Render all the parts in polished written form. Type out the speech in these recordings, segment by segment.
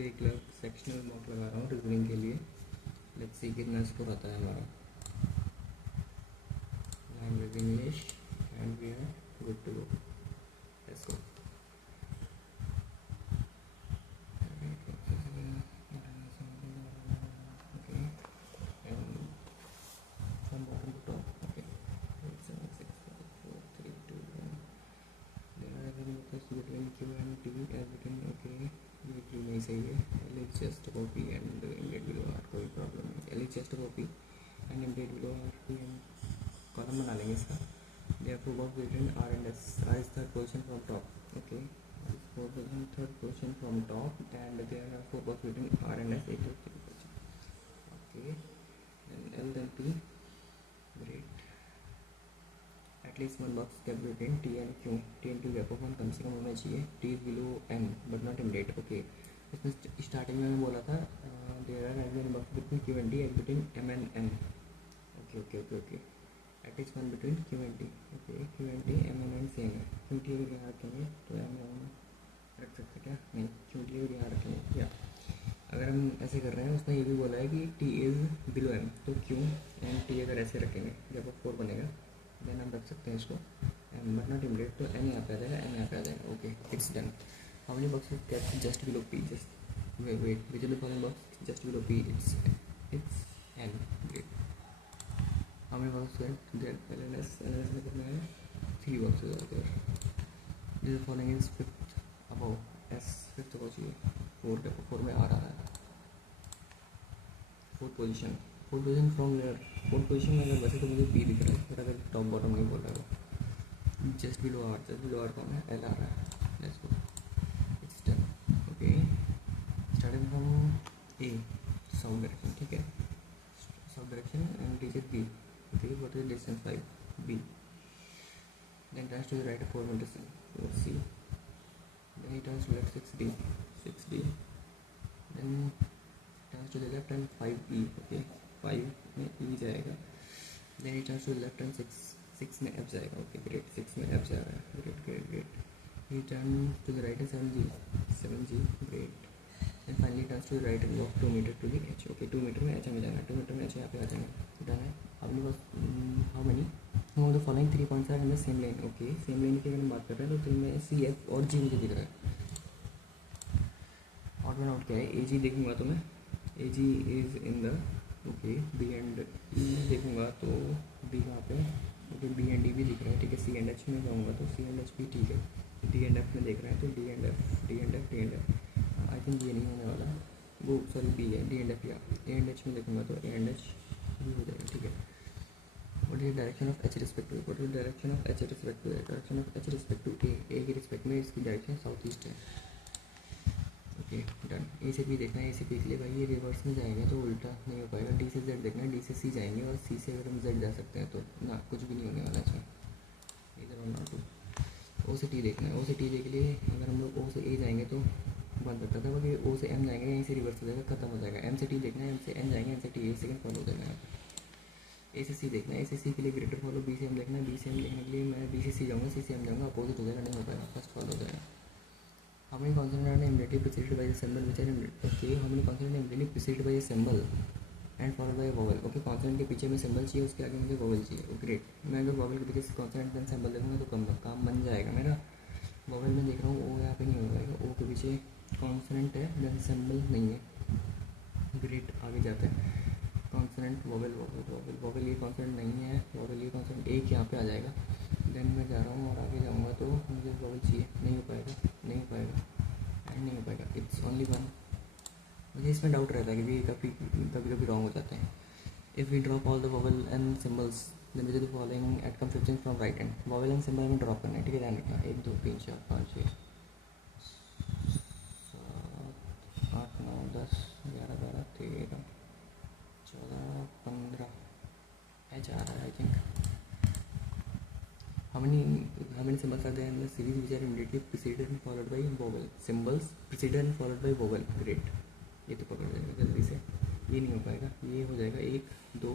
एक sectional mark लगा रहा हूँ रीजनिंग के लिए। लेट्स सी कितना स्कोर आता है हमारा। Language English and we are good to go. Let's go. between Q and T as written, okay, ये Q नहीं सही है। L is just copy and indeed below R, कोई प्रॉब्लम नहीं। L is just copy and indeed below R, column बना लेंगे इसका। Therefore box written R and S. R is third position from top, okay, fourth position, third position from top, and there are four box written R and S, 8 to 3%, okay, then L then T, great। At least one box kept written T and Q. T and Q gap of 1 कम से कम होना चाहिए। T is below M but not in date, okay। इसमें starting में मैं बोला था there are as many boxes between Q and T as between M and N, okay। At least one between Q and T, okay। Q and T M and N same है। Q T अगर यहाँ रखेंगे तो M M रख सकते क्या? नहीं, Q T अगर यहाँ रखेंगे या अगर हम ऐसे कर रहे हैं, उसने ये भी बोला है कि T is below M, तो Q and T अगर ऐसे रखेंगे जब वो 4 बनेगा देन हम रख सकते हैं इसको एम बट नॉट इमडेट, तो एन यहाँ पे आ जाएगा, एन यहाँ पे आ जाएगा, okay it's done. How many boxes kept just below P, just wait which is the following box just below P, it's N, great. How many boxes kept there L N S में कितना है? 3 boxes are there. This following is fifth above S, fifth को चाहिए 4 में आ रहा है। Fourth position from where? Fourth position में अगर वैसे तो मुझे पी दिख रहा है, बट अगर टॉप बॉटम नहीं बोल रहा है। जस्ट बिलो आर कौन है? एल आ रहा है। Let's go, it's done, okay. Starting from A south direction, ठीक है, south direction and reaches B, okay. What is distance 5 B, then turns to the right 4 metre C, then he turns to left 6 D, then turns to the left and 5 E, okay 5 में E जाएगा, then he turns to the left and 6 में F जाएगा, okay great. 6 में F जा रहा है, great. He turn to the right and 7 G, great. And finally turns to the right and walk 2 metre to the H, okay 2 metre में H में जाना, 2 metre में एच यहाँ पे आ जाएंगे, डन है। अपने पास how many no the following 3 points are in the same line, okay. Same line की अगर हम बात कर रहे हैं तो 3 में सी एफ और जी मुझे दिख रहा है। आउट में आउट क्या है? ए जी देखूंगा तो मैं A G is in the, okay, B and E देखूंगा तो बी कहाँ पे? ओके बी एंड डी भी दिख रहा है, ठीक है। सी एंड एच में जाऊँगा तो सी एंड एच भी ठीक है। डी एंड एफ में देख रहे हैं तो D and F I think ये नहीं होने वाला, वो सॉरी बी है, डी एंड एफ या ए एंड एच में देखूंगा तो ए एंड एच भी हो जाएगा, ठीक है। What is direction of H respect to? What is direction of H respect to? Direction of H respect to A के रिस्पेक्ट में इसकी डायरेक्शन साउथ ईस्ट है, ओके डन। ए से बी देखना है, ए से बी के लिए भाई ये रिवर्स में जाएंगे तो उल्टा नहीं हो पाएगा। डी से जेड देखना है, डी से सी जाएंगे और सी से अगर हम जेड जा सकते हैं तो ना कुछ भी नहीं होने वाला इसमें, इधर और नॉट टू। ओ से टी देखना है, ओ से टी के लिए अगर हम लोग ओ से ए जाएंगे तो बंद करता था, बाकी ओ से एम जाएंगे यहीं से रिवर्स हो जाएगा, खत्म हो जाएगा। एम से टी देखना है, एम से एन जाएंगे, एन से टी, एक सेकंड फॉलो हो जाएगा यहाँ पे। ए से सी देखना है, ए से सी के लिए ग्रेटर फॉलो, बी से एम देखना है, बी से एम देखने के लिए मैं बी से सी जाऊँगा, सी से एम जाऊँगा, अपोजिट हो जाएगा, नहीं हो पाएगा, फर्स्ट फॉलो हो जाएगा। How many consonants are immediately preceded by a symbol which are okay? How many consonants are immediately preceded by a symbol and followed by a vowel? Okay, consonant के पीछे में symbol चाहिए, उसके आगे मुझे vowel चाहिए, ग्रेट। मैं अगर vowel के पीछे consonant देन symbol देखूँगा तो काम बन जाएगा मेरा। vowel में देख रहा हूँ ओ यहाँ पे नहीं हो पाएगा, ओ के पीछे consonant है देन symbol नहीं है, ग्रेट। आगे जाते हैं, consonant vowel ये consonant नहीं है, vowel ये consonant एक यहाँ पे आ जाएगा, देन मैं जा रहा हूँ और आगे जाऊँगा तो मुझे वॉवल चाहिए, नहीं हो पाएगा एंड नहीं हो पाएगा, इट्स ओनली वन। मुझे इसमें डाउट रहता है कि कभी रॉन्ग हो जाते हैं। If we drop all the vowel and symbols then which the following at come 15 from right hand. Vowel and symbol में ड्रॉप करना है, ठीक है, ध्यान रखना। 1 2 3 4 5 6 7 8 9 10 11 12 13 14 15 एच आ रहा है I think. How many symbols are there in the series which are immediately preceded and followed by vowel? Symbols preceded and followed by vowel. Great. ये तो पकड़ जाएगा जल्दी से, ये नहीं हो पाएगा, ये हो जाएगा 1 2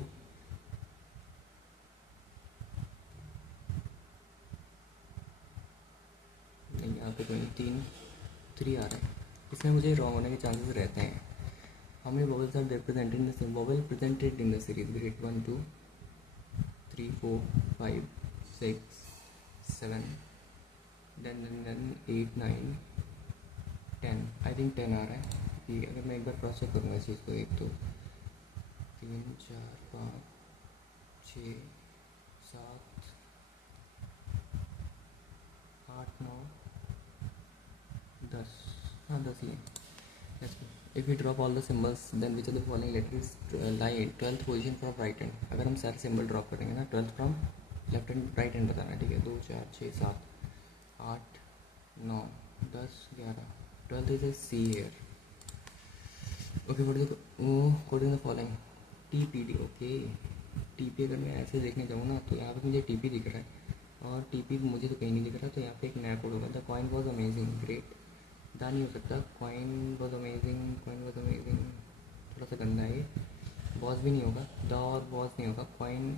नहीं, यहाँ पे कोई 3 आ रहा है, इसमें मुझे रॉन्ग होने के चांसेस रहते हैं. How many vowels are represented in the vowel presented in the series grade 1 2 3 4 5 6 7 then 8 9 10. I think 10 आ रहा है कि अगर मैं एक बार क्रॉस चेक करूँगा इस चीज़ को. 1 2 3 4 5 6 7 8 9 10. हाँ 10 ही है. If you drop all the symbols then which are the following letters lie 12th position from right hand. अगर हम सारे सिंबल ड्रॉप करेंगे ना 12th from left hand right hand बताना है. ठीक है. 2 4 6 7 8 9 10 11. 12th is a C here. Okay what is coding the following T P D. Okay T P अगर मैं ऐसे देखने जाऊँ ना तो यहाँ पे मुझे टी पी दिख रहा है और टी पी मुझे तो कहीं नहीं दिख रहा. तो यहाँ पे एक नया कोड होगा. The coin was amazing great. दा नहीं हो सकता. कॉइन वॉज अमेजिंग थोड़ा सा गंदा है. वॉज भी नहीं होगा. द और वॉज नहीं होगा. कॉइन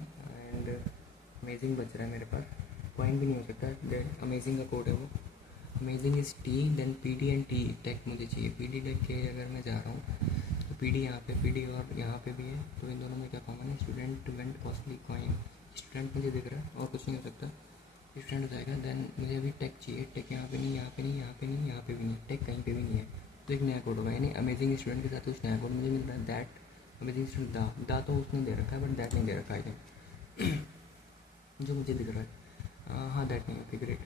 एंड अमेजिंग बच रहा है मेरे पास. कॉइन भी नहीं हो सकता. अमेजिंग का कोड है वो. Amazing is T then P D and T take मुझे चाहिए. पी डी टेक के अगर मैं जा रहा हूँ तो पी डी यहाँ पे पी डी और यहाँ पे भी है. तो इन दोनों में क्या कॉमन है. Student went costly coin. Student मुझे दिख रहा है और कुछ नहीं हो सकता. स्टूडेंट हो जाएगा. देन मुझे अभी टेक चाहिए. टेक यहाँ पे नहीं, यहाँ पे नहीं, यहाँ पे नहीं, यहाँ पे भी नहीं. टेक कहीं पे भी नहीं है. तो एक नया कोड होगा. यानी अमेजिंग स्टूडेंट के साथ कुछ नया कोड मुझे मिल रहा है. दैट अमेजिंग स्टूडेंट दा तो उसने दे रखा है बट दैट नहीं दे रखा है जो मुझे दिख रहा है. हाँ दैट नहीं. Okay great.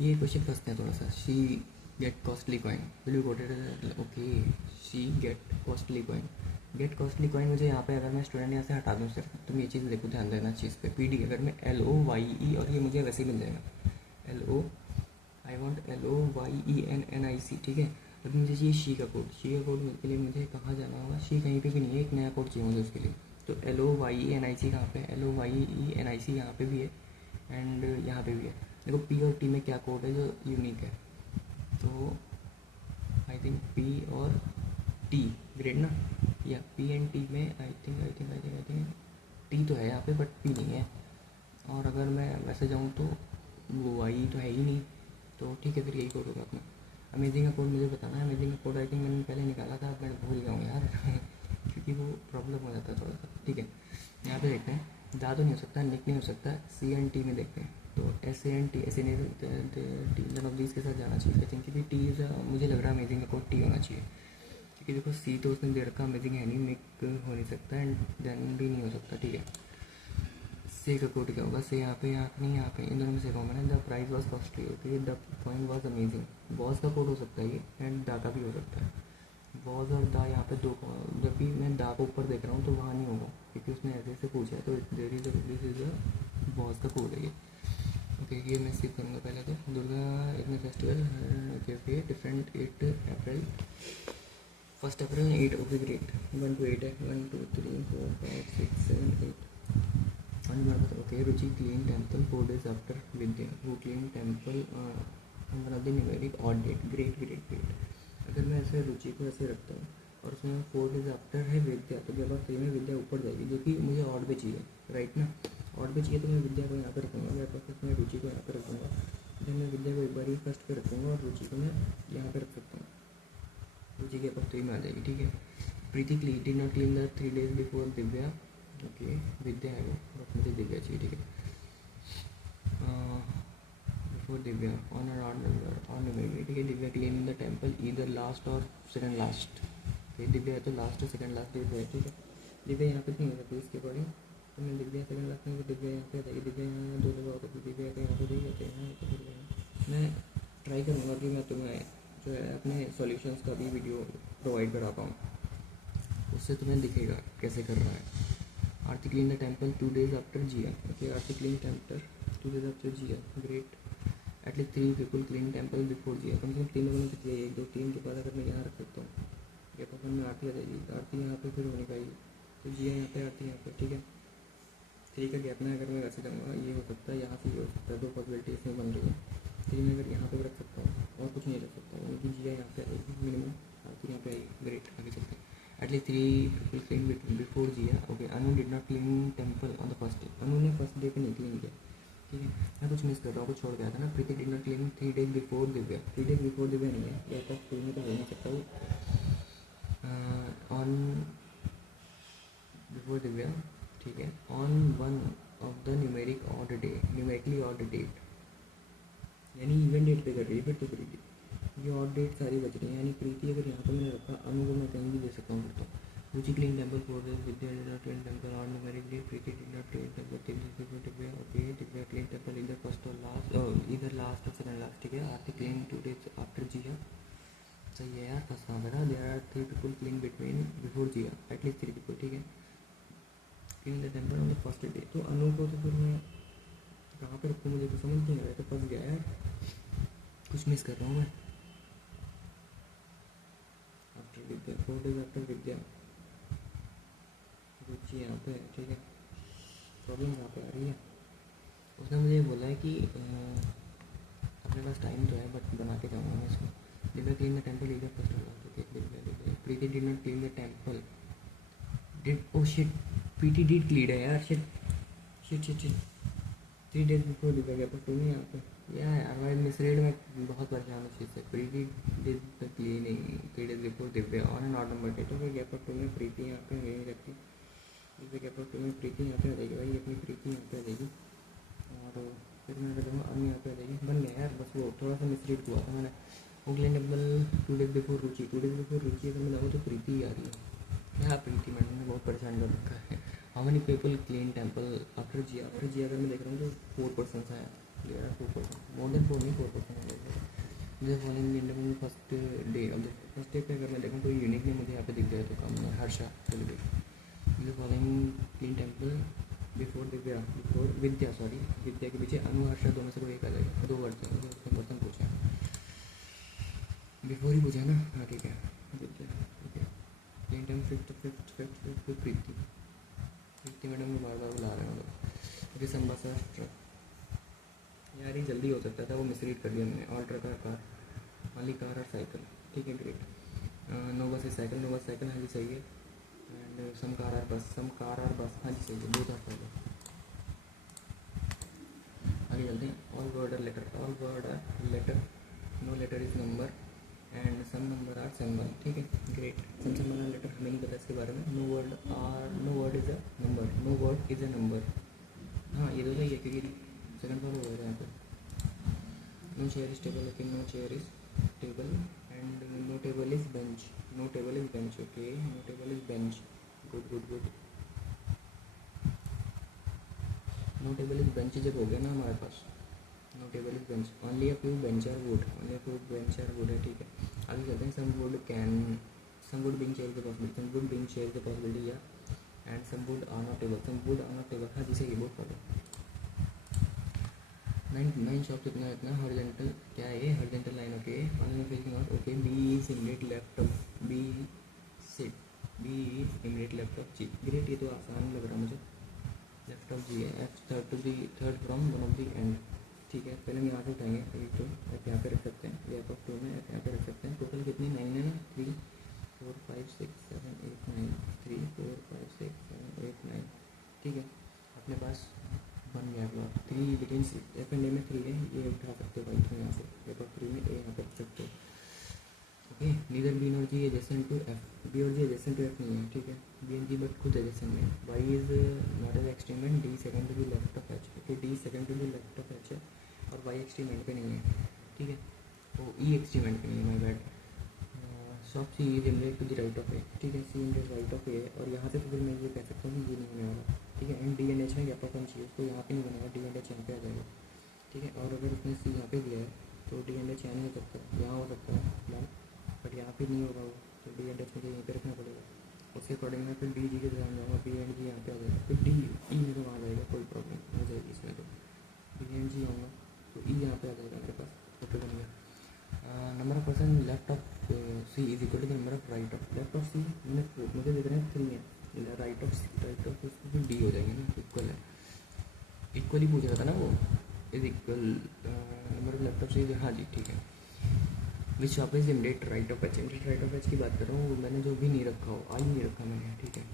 ये क्वेश्चन फंसते हैं थोड़ा सा. She get costly coin will you got it. Okay she get costly coin. Get costly coin मुझे यहाँ पे अगर मैं स्टूडेंट यहाँ से हटा दूँ सिर्फ. तुम ये चीज़ देखो ध्यान देना चीज़ पे. पी डी अगर मैं एल ओ वाई ई और ये मुझे वैसे ही मिल जाएगा. L O I want L O Y E N N I C. ठीक है. अभी मुझे चाहिए शी का कोड. शी का कोड के लिए मुझे कहाँ जाना होगा. शी कहीं पे भी नहीं है. एक नया कोड चाहिए मुझे उसके लिए. तो L O Y E N I C कहाँ पे है. L O Y E N I C यहाँ पे भी है एंड यहाँ पे भी है. देखो पी और टी में क्या कोड है जो यूनिक है. तो आई थिंक पी और टी ग्रेड ना. या पी एंड टी में आई थिंक टी तो है यहाँ पे बट पी नहीं है. और अगर मैं वैसे जाऊँ तो वो आई तो है ही नहीं. तो ठीक है फिर यही कोड होगा अपना. अमेजिंग का कोड मुझे बताना है. अमेजिंग का कोड आई थिंक मैंने पहले निकाला था. मैं भूल गया हूँ यार क्योंकि वो प्रॉब्लम हो जाता है थोड़ा सा. ठीक है. यहाँ पे देखते हैं. दा तो नहीं हो सकता. निक नहीं हो सकता. सी एंड टी में देखते हैं. तो एस ए एंड टी ऐसे नहीं टी नन ऑफ दीज के साथ जाना चाहिए. आई थिंक क्योंकि टी मुझे लग रहा है अमेजिंग का कोड टी होना चाहिए. क्योंकि देखो सी तो उसने दे रखा. अमेजिंग है नहीं. निक हो नहीं सकता एंड देन भी नहीं हो सकता. ठीक है. से का कोड क्या होगा. से यहाँ पे यहाँ नहीं यहाँ पे. इन दोनों में से कॉमन है. The price was costly. Okay the coin was amazing. Was का कोड हो सकता है ये एंड दा का भी हो सकता है. वॉज और दा यहाँ पे दो. जब भी मैं दा को ऊपर देख रहा हूँ तो वहाँ नहीं होगा क्योंकि उसने ऐसे ऐसे पूछा है. तो there is this is a was का कोड है ये. ओके ये मैं स्किप करूँगा पहले. तो दुर्गा इतने festival. Okay okay different 8 April 1 April 8. Okay great. 1 to 8 है. 1 2 3 4 5 6 7 8. और मेरे पास okay Ruchi clean temple 4 days after Vidya. वो clean temple one of the numeric odd date. Great great great. अगर मैं ऐसे रुचि को ऐसे रखता हूँ और उसमें 4 days आफ्टर है विद्या तो मेरे पास सही में विद्या ऊपर जाएगी जो कि मुझे ऑड पे चाहिए. राइट ना. ऑड पे चाहिए तो मैं विद्या को यहाँ पर रखूँगा. मेरे पास मैं रुचि को यहाँ पर रखूँगा. फिर मैं विद्या को एक बार ही फर्स्ट पे रखूँगा और रुचि को मैं यहाँ पर रख सकता हूँ. रुचि के पास तो ही में आ जाएगी. ठीक है. Preeti did not clean the 3 days before Divya. Okay Vidya है वो बट मुझे दिव्या चाहिए. ठीक है. Before Divya on numeric. ठीक है. Divya clean in the temple either last or second last. Divya है तो last or second last date है. ठीक है. दिव्या यहाँ पे नहीं हो सकती इसके अकॉर्डिंग. तो मैं दिव्या सेकेंड लास्ट में दिव्या यहाँ पे आ जाएगी. दिव्या यहाँ दो जगह होती है. दिव्या यहाँ पे देगी जाते हैं तो फिर मैं ट्राई करूँगा कि मैं तुम्हें जो है अपने सॉल्यूशंस का भी वीडियो प्रोवाइड करा पाऊँ. उससे तुम्हें दिखेगा कैसे कर रहा है. Aarti clean the temple 2 days after Jiya. Okay Aarti clean temple 2 days after Jiya. Great. At least 3 people clean temple before Jiya. कम से कम 3 लोगों ने चाहिए. 1 2 3 के बाद अगर मैं यहाँ रख सकता हूँ या तो में आरती आ जाएगी. आरती यहाँ पे फिर होने पाएगी. तो जिया यहाँ पे आरती यहाँ पे. ठीक है. 3 का गैप में अगर मैं वैसे जाऊँगा ये हो सकता है. यहाँ से ये हो सकता है. 2 पॉसिबिलिटी इसमें बन रही है. 3 में अगर यहाँ पे रख सकता हूँ और कुछ नहीं रख सकता. यानी कि जिया यहाँ पे आएगी मिनिमम. आरती यहाँ पे आएगी. ग्रेट. आगे चलते हैं. At least 3 people clean before Jiya. Okay Anu did not clean temple on the first day. Anu ने फर्स्ट डे पे नहीं क्लीन किया. ठीक है. मैं कुछ मिस कर रहा हूँ. कुछ छोड़ गया था ना. Preeti did not clean 3 days before Divya. 3 days before Divya नहीं है. या तक 3 में तो हो नहीं सकता. ये और डेट सारी बच रही है, यानी प्रीति अगर यहाँ पर मैंने रखा, अनु को मैं कहीं भी दे सकता हूँ फिर तो। Ruchi clean temple for Vidya clean temple और marriage date, Preeti did not clean temple Divya okay, Divya clean temple इधर फर्स्ट और लास्ट, इधर लास्ट और सेकंड लास्ट, ठीक है। Aarti clean 2 days after Jiya, सही है यार। फर्स्ट कहाँ पर there are 3 people clean between before Jiya, at least 3 people, ठीक है। Clean the temple on the first day, तो अनु को तो फिर मैं कहाँ पे रखूँ, मुझे तो समझ नहीं आ रहा है, तो फंस गया यार, कुछ मिस कर रहा हूँ मैं। आफ्टर विद्या 4 days आफ्टर विद्या, रुचि यहाँ पे है, ठीक है। प्रॉब्लम यहाँ पे आ रही है, उसने मुझे बोला है कि अपने पास टाइम तो है बट बना के जाऊँगा मैं इसको। दिव्या क्लीन द टेम्पल इधर first, Preeti did not clean the temple, did oh shit, PT did clean है यार, shit shit shit shit 3 days before Divya गया, पर तुम्हें यहाँ पे यार भाई मिसरीड में बहुत परेशान हूँ इस चीज़ से। Preeti did the cleaning 3 days before Divya on an odd number day, तो फिर गया पर तुम्हें प्रीति यहाँ पे नहीं रखती, दिव्या गया पर तुम्हें प्रीति यहाँ पे आ जाएगी भाई, अपनी प्रीति यहाँ पे आ जाएगी, और फिर मैं बताऊँगा अन्य यहाँ पे आ जाएगी, बन गया यार। बस वो थोड़ा सा मिसरीड हुआ था मैंने। वो क्लीन टेम्पल 2 days बिफोर रुचि, 2 days बिफोर रुचि अगर मैं जाऊँ तो प्रीति आ रही है यार। प्रीति मैडम ने बहुत परेशान कर रखा है। How many people clean temple after Jiya, after Jiya अगर मैं देख रहा हूँ तो 4% आया, 4%, मोर देन 4 नहीं 4% है। मुझे फॉलोइंग इंडियन फर्स्ट डे, अब फर्स्ट डे पे अगर मैं देखूँ तो यूनिक ने मुझे यहाँ पे दिख गया, तो काम है हर्षा चल गई। मुझे following clean temple before Divya, before Vidya, sorry Vidya के पीछे अनु हर्षा, दोनों से कोई एक आ जाएगा, 2 वर्ड से उसने बर्तन पूछा, बिफोर ही पूछा ना, हाँ ठीक है विद्या, ठीक है। क्लीन टेम्पल फिफ्थ प्रीति, प्रीति मैडम को बार बार बुला रहे हैं लोग। दिसंबर से यार ये जल्दी हो सकता था, वो मिसरीड कर दिया मैंने। ऑल्टर कार, वाली कार और साइकिल, ठीक है ग्रेट। नो बस साइकिल, नो बस साइकिल, हाँ जी सही है। एंड सम कार और बस, सम कार और बस, हाँ जी सही है, 2 था पहले। आगे चलते हैं। All word are letter, all word are letter, no letter is number and some number are symbol, ठीक है great. Some symbol are letter, हमें नहीं पता इसके बारे में। No word is a number, no word is a number, हाँ ये तो सही है क्योंकि सेकंड फॉलो हो रहा है यहाँ पे। नो चेयर इज टेबल, लेकिन no chair is table and no table is bench, no table is bench, okay no table is bench, good good good. No table is bench जब हो गया ना हमारे पास, no table is bench, only a few bench are wood, only a few bench are wood है, ठीक है। आगे चलते हैं। Some wood can, some wood being chair the possibility, some wood being chair the possibility या and some wood are not table, some wood are not table, हाँ जिसे ये बोर्ड पढ़ो। 9 शॉप इतना इतना हॉरिजॉन्टल, क्या है ये horizontal line, okay on facing out, okay B is immediate left of, B sit, B is immediate left of G, great ये तो आसान लग रहा मुझे। लेफ्ट ऑफ जी है, F third from one of the end, ठीक है। पहले हम यहाँ से उठाएंगे, एक तो एफ यहाँ पे रख सकते हैं, गैप ऑफ 2 में एफ यहाँ पे रख सकते हैं। टोटल कितनी 9 है ना, 3 4 5 6 7 8 9, 3 4 5 6 7 8 9, ठीक है। अपने पास बन गया ब्लॉक 3, लेकिन एफ एंड ए में 3 है, ये उठा सकते हो भाई तुम यहाँ से, गैप ऑफ 3 में ए यहाँ पे रख सकते हो, okay. Neither B not G adjacent to F, B और जी एडजेसेंट टू एफ नहीं है, ठीक है। बी एंड जी बट खुद एडजेसेंट में, Y is not as extreme end, D second to the left of H, okay D second to the left of H है और Y एक्सट्रीमेंट पे नहीं है, ठीक है। तो ई एक्सट्रीमेंट पे नहीं है, my bad. Shop C is immediate to the right of A, ठीक है, C immediate right of A है, और यहाँ से तो फिर मैं ये कह सकता हूँ कि ये नहीं होने वाला, ठीक है। एंड डी एंड एच में गैप ऑफ वन चाहिए, उसको यहाँ पे नहीं बनेगा, डी एंड एच यहाँ पे आ जाएगा, ठीक है। और अगर उसने सी यहाँ पे दिया है तो डी एंड एच यहाँ नहीं हो सकता, यहाँ हो सकता है फिलहाल, बट यहाँ पे नहीं होगा वो, तो डी एंड एच मुझे यहीं पे रखना पड़ेगा। उसके अकॉर्डिंग मैं फिर डी जी के ध्यान जाऊँगा, बी एंड जी यहाँ पे आ जाएगा, फिर डी ई मेरे वहाँ आ जाएगा, कोई प्रॉब्लम हो जाएगी इसमें, तो बी एंड जी आऊँगा तो ई यहाँ पे आ जाएगा मेरे पास, ओके बन गया। Number of person left of C is equal to the number of right of, left of C मुझे दिख रहे हैं 3 है, राइट ऑफ उसको फिर डी हो जाएंगे ना, इक्वल है, इक्वल ही पूछ रहा था ना वो, is equal number of left of C, हाँ जी ठीक है। Which shop is immediate right of H, immediate right of H की बात कर रहा हूँ मैंने, जो भी नहीं रखा हो, आई नहीं रखा मैंने, ठीक है।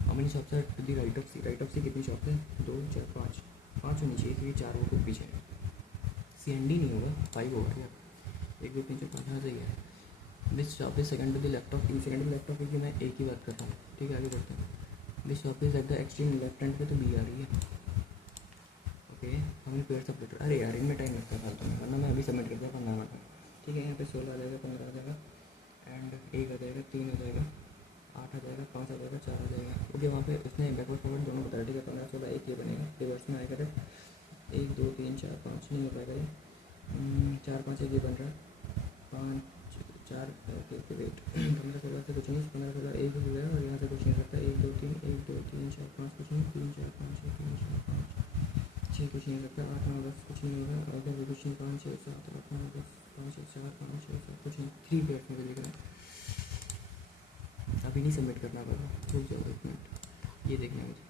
How many shops are to the right of C, right of C कितनी शॉप है, 2 4 5 5 होनी चाहिए क्योंकि 4 वो खुद पीछे है, सी एन डी नहीं होगा, 5 होगा क्या, 1 2 3 4 5, हाँ सही है। This shop is second to the left of E, second to left of E की मैं एक ही बात कर रहा हूँ, ठीक है आगे बढ़ते हैं। This shop is at the extreme left hand पे, तो बी आ रही है, ओके। हमने पेड़ सब, अरे यार इनमें टाइम लगता है फालतू में, वरना मैं अभी सबमिट कर दिया 15 मिनट में, ठीक है। ठीक है। यहाँ पे 16 आ जाएगा, 15 आ जाएगा एंड 1 आ जाएगा, 3 आ जाएगा, 8 आ जाएगा, 5 आ जाएगा, 4 आ जाएगा। ओके, वहाँ पे उसने बैकवर्ड फॉरवर्ड दोनों बताया, ठीक है। 15 16 एक ये बनेगा, रिवर्स में आएगा। 1 2 3 4 5 नहीं हो पाएगा ये, 4 5 1 ये बन रहा है, 5 4 ओके वेट 15 16 से कुछ नहीं, 15 16 एक हो गया और यहाँ से कुछ नहीं सकता। 1 2 3 1 2 3 4 5 कुछ नहीं, 3 4 5 6 3 4 5 6 कुछ नहीं सकता, 8 9 10 कुछ नहीं होगा, अगर भी कुछ नहीं, 5 6 7 8 9 10 5 1 4 5 6 7 कुछ नहीं, 3 मिनट में दिख रहा है। अभी नहीं सबमिट करना पड़ेगा, रुक जाओ 1 मिनट, ये देखना मुझे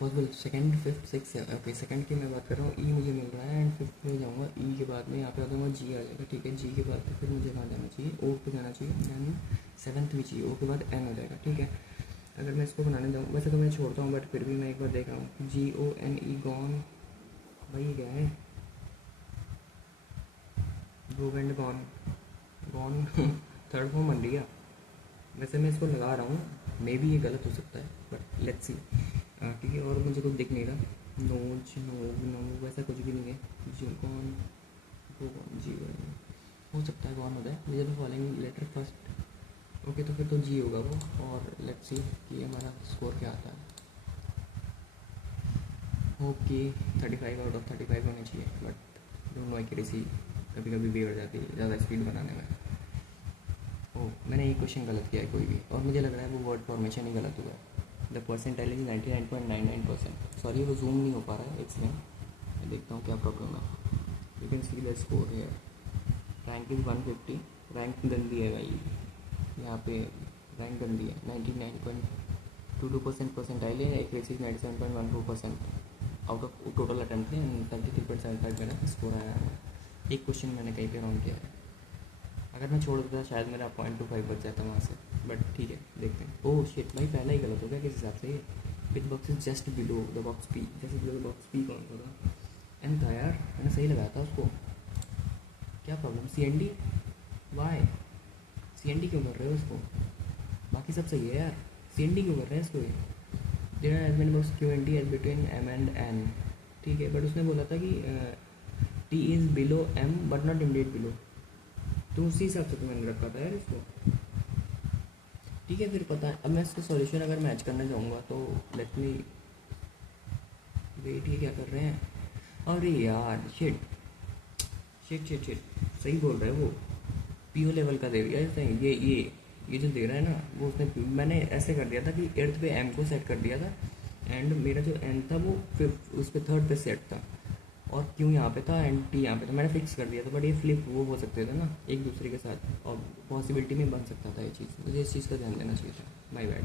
पॉसिबल। सेकंड फिफ्थ सिक्स है, ओके सेकंड की मैं बात कर रहा हूँ। ई मुझे मिल रहा है एंड फिफ्थ में जाऊँगा, ई के बाद में यहाँ पे आ जाऊँगा, जी आ जाएगा, ठीक है। जी के बाद फिर मुझे कहाँ जाना चाहिए, ओ पे जाना चाहिए, देन सेवन्थ भी चाहिए, ओ के बाद एन हो जाएगा, ठीक है। अगर मैं इसको बनाने जाऊँ, वैसे तो मैं छोड़ता हूँ बट फिर भी मैं एक बार देख रहा हूँ, जी ओ एन ई गॉन, भाई ये क्या है, go and gone, gone third form बन रही है। वैसे मैं इसको लगा रहा हूँ, मे बी ये गलत हो सकता है बट लेट्स सी, ठीक है। और मुझे कुछ दिख नहीं रहा, नोज नो वैसा कुछ भी नहीं है। जी कौन जी हो सकता है, कौन होता है, मुझे तो फॉलोइंग लेटर फर्स्ट, ओके तो फिर तो जी होगा वो। और लेट्स सी कि हमारा स्कोर क्या आता है। ओके 35 आउट ऑफ 35 होने चाहिए बट डोंट नो एक्यूरेसी कभी कभी बिगड़ जाती है ज़्यादा स्पीड बनाने में। मैंने एक क्वेश्चन गलत किया है कोई भी, और मुझे लग रहा है वो वर्ड फॉर्मेशन ही गलत हुआ है। The percentile is 99.99%। सॉरी वो जूम नहीं हो पा रहा है, इसलिए मैं देखता हूँ क्या प्रॉब्लम है। You can see the score है, रैंक इज़ 150, रैंक गंदी है भाई यहाँ पे, रैंक गंदी है। 99.22% परसेंटाइल है, accuracy 97.14% out of total attempt है, 73.75 मेरा स्कोर आया है। एक क्वेश्चन मैंने कहीं पे रॉन्ग किया है, अगर मैं छोड़ देता शायद मेरा 0.25 बच जाता वहाँ से, बट ठीक है देखते हैं। ओह शिट भाई पहला ही गलत हो गया किस हिसाब से, with box is just below the box P, जैसे बिलो द बॉक्स पी कौन सा था, एन था यार, मैंने सही लगाया था उसको। क्या problem, C N D, Y C N D क्यों कर रहे हो उसको, बाकी सब सही है यार, सी एन डी क्यों कर रहे हैं इसको, there has been box Q N D as between M and N, ठीक है। बट उसने बोला था कि T is below M but not indeed below, तो उसी हिसाब से तो मैंने रखा था यार इसको, ठीक है। फिर पता है अब मैं इसका सॉल्यूशन अगर मैच करना चाहूँगा तो लेट मी वेट, ये क्या कर रहे हैं, अरे यार शिट शिट शिट शिट, सही बोल रहा है वो, पीओ लेवल का दे दिया सही, ये जो दे रहा है ना वो उसने, मैंने ऐसे कर दिया था कि एर्थ पे एम को सेट कर दिया था एंड मेरा जो एन था वो फिफ्थ उस पर थर्ड पे सेट था, और क्यों यहाँ पे था एंड टी यहाँ पे था, मैंने फिक्स कर दिया था। बट ये फ्लिप वो हो सकते थे ना एक दूसरे के साथ, और पॉसिबिलिटी में बन सकता था ये चीज़, मुझे इस चीज़ का ध्यान देना चाहिए था, माय बैड।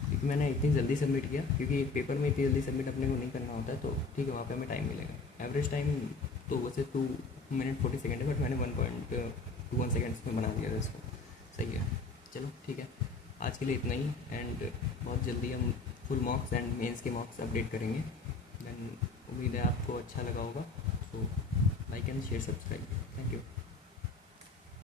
क्योंकि मैंने इतनी जल्दी सबमिट किया, क्योंकि पेपर में इतनी जल्दी सबमिट अपने को नहीं करना होता है, तो ठीक है वहाँ पे हमें टाइम मिलेगा। एवरेज टाइम तो वैसे 2 मिनट 40 सेकेंड है, बट मैंने 1.21 सेकेंड्स में बना दिया था इसको, सही है। चलो ठीक है, आज के लिए इतना ही, एंड बहुत जल्दी हम फुल मार्क्स एंड मेंस के मार्क्स अपडेट करेंगे। देन उम्मीद है आपको अच्छा लगा होगा, so like and share subscribe, thank you.